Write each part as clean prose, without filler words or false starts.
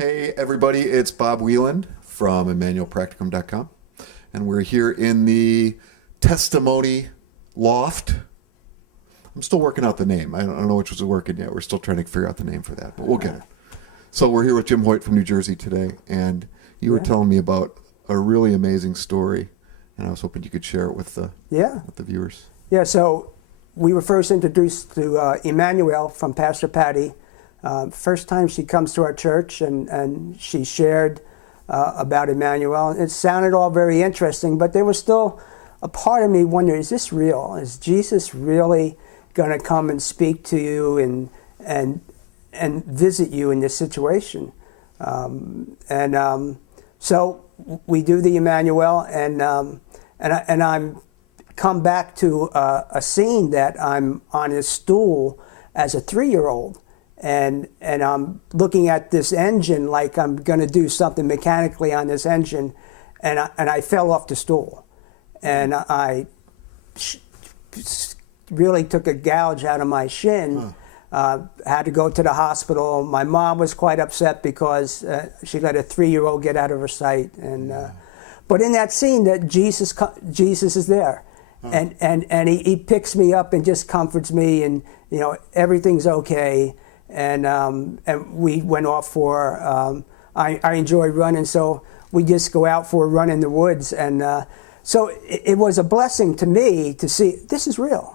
Hey everybody, it's Bob Wieland from ImmanuelPracticum.com, and we're here in the testimony loft. I'm still working out the name. I don't know which was working yet. We're still trying to figure out the name for that, but we'll get it. So we're here with Jim Hoyt from New Jersey today, and you were telling me about a really amazing story, and I was hoping you could share it with the viewers. Yeah, so we were first introduced to Immanuel from Pastor Patti. First time she comes to our church, and she shared about Immanuel. It sounded all very interesting, but there was still a part of me wondering, is this real? Is Jesus really going to come and speak to you and visit you in this situation? So we do the Immanuel, and I'm come back to a scene that I'm on a stool as a 3-year-old. And I'm looking at this engine like I'm going to do something mechanically on this engine, and I fell off the stool, and I really took a gouge out of my shin. Had to go to the hospital. My mom was quite upset because she let a 3-year-old get out of her sight. And but in that scene, that Jesus is there, and he picks me up and just comforts me, and everything's okay. And we went off for, I enjoy running, so we just go out for a run in the woods. And so it was a blessing to me to see, this is real.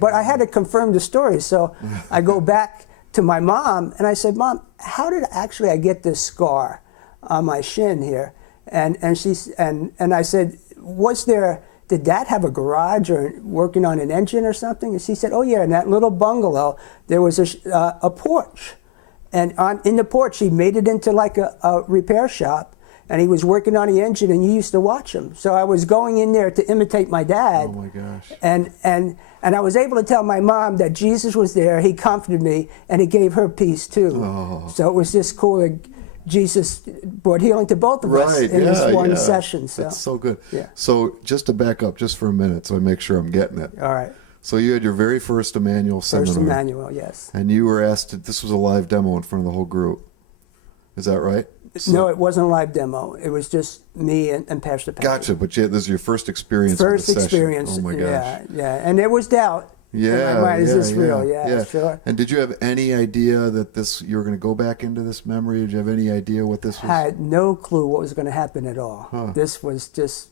But I had to confirm the story. So I go back to my mom, and I said, Mom, how did I get this scar on my shin here? And I said, did Dad have a garage or working on an engine or something? And she said, oh yeah, in that little bungalow, there was a porch. And in the porch, he made it into like a repair shop, and he was working on the engine, and you used to watch him. So I was going in there to imitate my dad. Oh my gosh. And I was able to tell my mom that Jesus was there, he comforted me, and he gave her peace too. Oh. So it was just cool that Jesus brought healing to both of us in this one session. So. That's so good. Yeah. So just to back up just for a minute so I make sure I'm getting it. All right. So you had your very first Immanuel seminar. First Immanuel, yes. And you were asked, this was a live demo in front of the whole group. Is that right? No, it wasn't a live demo. It was just me and Pastor Patti. Gotcha, but this is your first experience First with the experience. session. Oh my gosh. Yeah. And there was doubt. Yeah, in my mind, is this yeah. real? Yeah, sure. And did you have any idea that you were going to go back into this memory? Did you have any idea what this was? I had no clue what was going to happen at all. Huh. This was just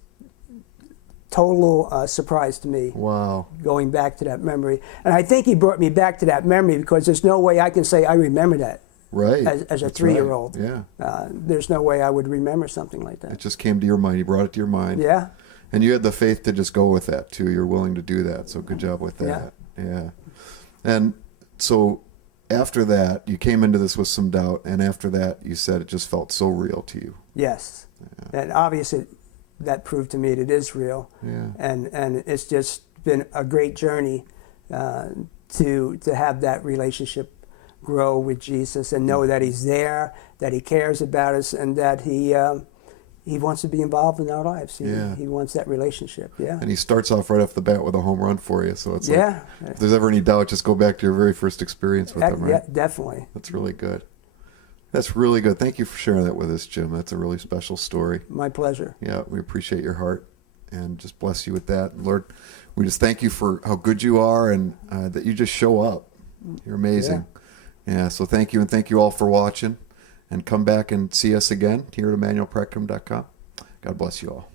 total surprise to me. Wow. Going back to that memory. And I think he brought me back to that memory because there's no way I can say I remember that. Right. As a 3-year-old. Right. Yeah. There's no way I would remember something like that. It just came to your mind. You brought it to your mind. Yeah. And you had the faith to just go with that, too. You're willing to do that. So good job with that. Yeah. And so after that, you came into this with some doubt. And after that, you said it just felt so real to you. Yes. Yeah. And obviously, that proved to me that it is real. Yeah. And it's just been a great journey to have that relationship grow with Jesus and know that he's there, that he cares about us, and that he wants to be involved in our lives. He wants that relationship. Yeah. And he starts off right off the bat with a home run for you. So it's like, if there's ever any doubt, just go back to your very first experience with him, right? Yeah, definitely. That's really good. That's really good. Thank you for sharing that with us, Jim. That's a really special story. My pleasure. Yeah, we appreciate your heart and just bless you with that. And Lord, we just thank you for how good you are and that you just show up. You're amazing. Yeah, so thank you, and thank you all for watching. And come back and see us again here at ImmanuelPracticum.com. God bless you all.